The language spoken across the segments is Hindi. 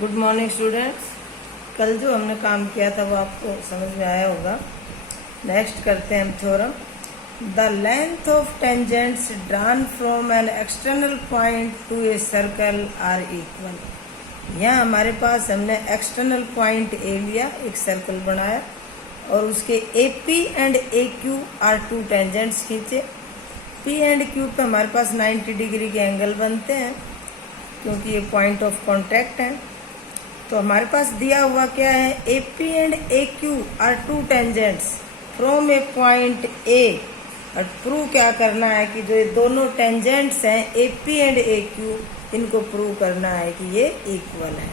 Good morning students. कल जो हमने काम किया था वो आपको समझ में आया होगा। नेक्स्ट करते हैं हम theorem. The length of tangents drawn from an external point to a circle are equal. यहाँ हमारे पास हमने एक्सटर्नल पॉइंट ए लिया, एक सर्कल बनाया और उसके ए P and A Q are two tangents खींचे। पी एंड क्यू पे हमारे पास 90 डिग्री के एंगल बनते हैं क्योंकि ये पॉइंट ऑफ कॉन्टैक्ट है। तो हमारे पास दिया हुआ क्या है, ए P and A Q are two tangents from A point A. और प्रूव क्या करना है कि जो ये दोनों टेंजेंट्स हैं ए पी एंड ए क्यू, इनको प्रूव करना है कि ये इक्वल है।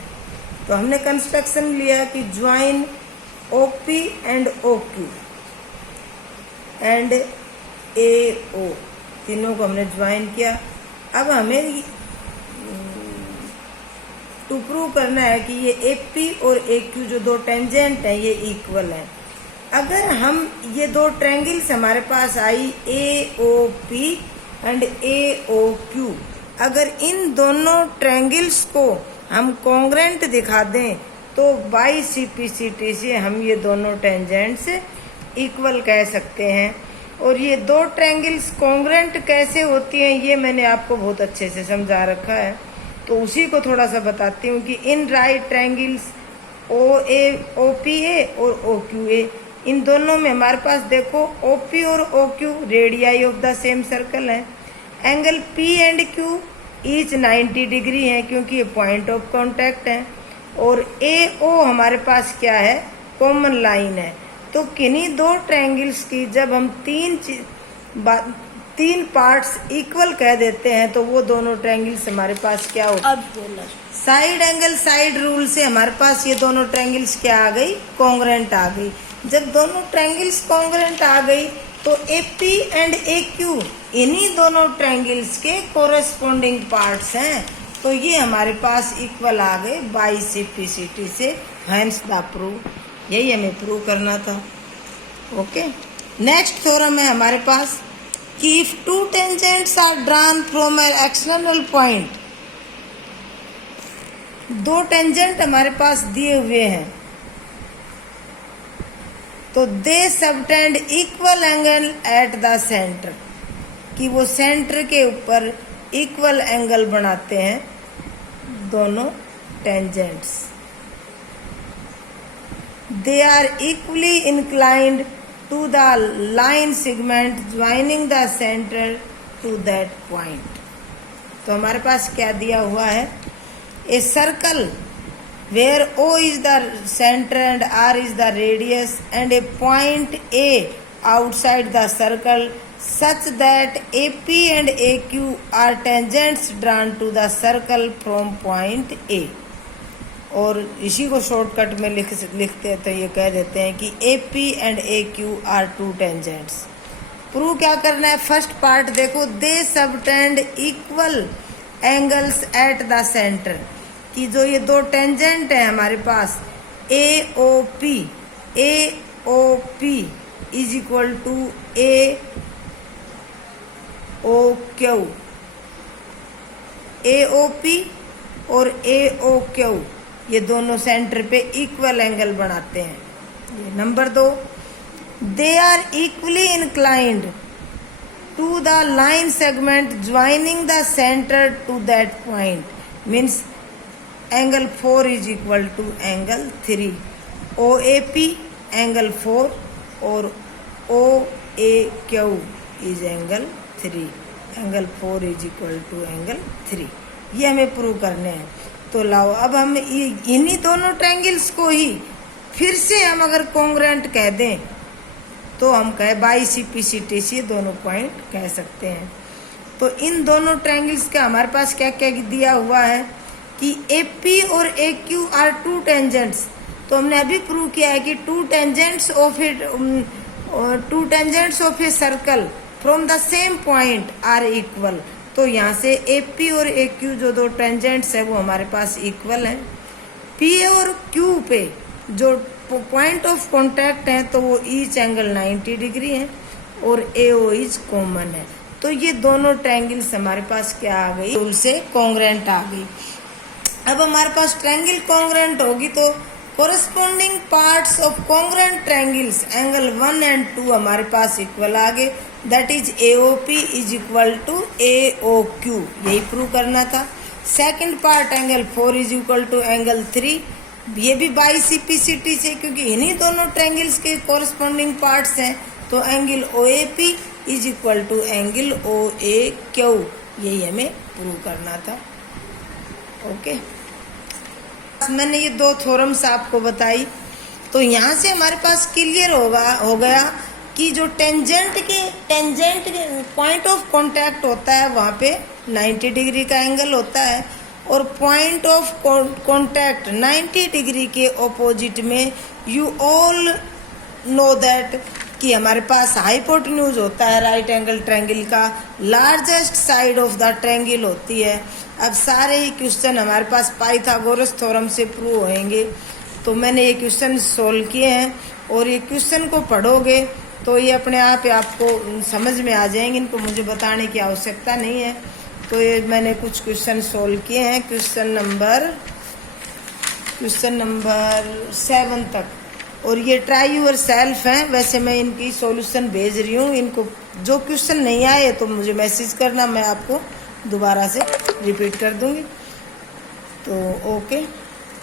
तो हमने कंस्ट्रक्शन लिया कि join O P and O Q and A O, तीनों को हमने ज्वाइन किया। अब हमें टू प्रूव करना है कि ये ए पी और ए क्यू जो दो टेंजेंट हैं ये इक्वल है। अगर हम ये दो ट्रायंगल्स हमारे पास आई A O P and A O Q, अगर इन दोनों ट्रायंगल्स को हम कॉन्ग्रेंट दिखा दें तो बाई सीपीसीटी से हम ये दोनों टेंजेंट्स इक्वल कह सकते हैं। और ये दो ट्रायंगल्स कॉन्ग्रेंट कैसे होती हैं ये मैंने आपको बहुत अच्छे से समझा रखा है, तो उसी को थोड़ा सा बताती हूँ कि in right triangles O A O P A और ओ क्यू ए, इन दोनों में हमारे पास देखो ओ पी और O Q radii of the same circle है। Angle P and Q each 90 degree है क्योंकि ये पॉइंट ऑफ कॉन्टैक्ट है। और ए ओ हमारे पास क्या है, कॉमन लाइन है। तो किन्हीं दो ट्रायंगल्स की जब हम तीन पार्ट्स इक्वल कह देते हैं तो वो दोनों ट्रायंगल्स हमारे पास क्या होते हैं, साइड एंगल साइड रूल से हमारे पास ये दोनों ट्रायंगल्स क्या आ गई, कॉन्ग्रेंट आ गई। जब दोनों ट्रायंगल्स कॉन्ग्रेंट आ गई तो ए पी एंड ए क्यू इन्हीं दोनों ट्रायंगल्स के कोरेस्पोंडिंग पार्ट्स हैं, तो ये हमारे पास इक्वल आ गए बाई सीपीसीटी से। हेंस द प्रूव, यही हमें प्रूव करना था। ओके, नेक्स्ट थ्योरम है हमारे पास कि if two tangents are drawn from an external point, दो टेंजेंट हमारे पास दिए हुए हैं तो they subtend equal angle at the centre, कि वो सेंटर के ऊपर इक्वल एंगल बनाते हैं दोनों tangents. They are equally inclined to the line segment joining the center to that point। तो हमारे पास क्या दिया हुआ है, a circle where O is the center and R is the radius and a point A outside the circle such that AP and AQ are tangents drawn to the circle from point A। और इसी को शॉर्टकट में लिखते हैं तो ये कह देते हैं कि A P and A Q are two tangents. Prove क्या करना है, फर्स्ट पार्ट देखो, they subtend equal angles at the centre, कि जो ये दो टेंजेंट है हमारे पास A O P is equal to A O Q, A O P और ए ओ क्यू ये दोनों सेंटर पे इक्वल एंगल बनाते हैं। ये number 2, they are equally inclined to the line segment joining the centre to that point, means angle 4 is equal to angle 3। O A P angle 4 और O A Q is angle 3, angle 4 is equal to angle 3। ये हमें प्रूव करने हैं। तो लाओ अब हम इन्हीं दोनों ट्रायंगल्स को ही फिर से हम अगर कॉन्ग्रेंट कह दें तो हम कहे बाई सीपीसीटी से दोनों पॉइंट कह सकते हैं। तो इन दोनों ट्रायंगल्स का हमारे पास क्या क्या दिया हुआ है कि ए पी और A Q are two tangents. तो हमने अभी प्रूव किया है कि two tangents of a circle from the same point are equal. तो यहाँ से ए पी और ए क्यू जो दो टेंजेंट्स है वो हमारे पास इक्वल हैं। पी और क्यू पे जो पॉइंट ऑफ कॉन्टैक्ट है तो वो ईच एंगल 90 डिग्री है और ए ओ इज कॉमन है। तो ये दोनों ट्रायंगल्स हमारे पास क्या आ गई, रूल से कॉन्ग्रेंट आ गई। अब हमारे पास ट्रायंगल कॉन्ग्रुएंट होगी तो corresponding parts of congruent triangles angle 1 and 2 हमारे पास इक्वल आ गए, that is AOP is equal to AOQ, यही प्रूव करना था। Second part angle 4 is equal to angle 3, ये भी बाई CPCT से, क्योंकि इन्हीं दोनों ट्रायंगल्स के कोरस्पॉन्डिंग पार्ट्स हैं, तो angle OAP is equal to angle OAQ, यही हमें प्रूव करना था। ओके, मैंने ये दो थ्योरम्स आपको बताई, तो यहाँ से हमारे पास क्लियर हो गया कि जो टेंजेंट के पॉइंट ऑफ कांटेक्ट होता है वहाँ पे 90 डिग्री का एंगल होता है, और पॉइंट ऑफ कांटेक्ट 90 डिग्री के ऑपोजिट में यू ऑल नो दैट कि हमारे पास हाइपोटेन्यूज होता है राइट एंगल ट्रायंगल का, largest side of the triangle होती है। अब सारे ही क्वेश्चन हमारे पास पाइथागोरस थ्योरम से प्रूव होंगे, तो मैंने ये क्वेश्चन सोल्व किए हैं, और ये क्वेश्चन को पढ़ोगे तो ये अपने आप ही आपको समझ में आ जाएंगे, इनको मुझे बताने की आवश्यकता नहीं है। तो ये मैंने कुछ क्वेश्चन सोल्व किए हैं, क्वेश्चन नंबर 7 तक, और ये ट्राई यूर सेल्फ हैं। वैसे मैं इनकी सॉल्यूशन भेज रही हूँ, इनको जो क्वेश्चन नहीं आए तो मुझे मैसेज करना, मैं आपको दोबारा से रिपीट कर दूंगी। तो ओके।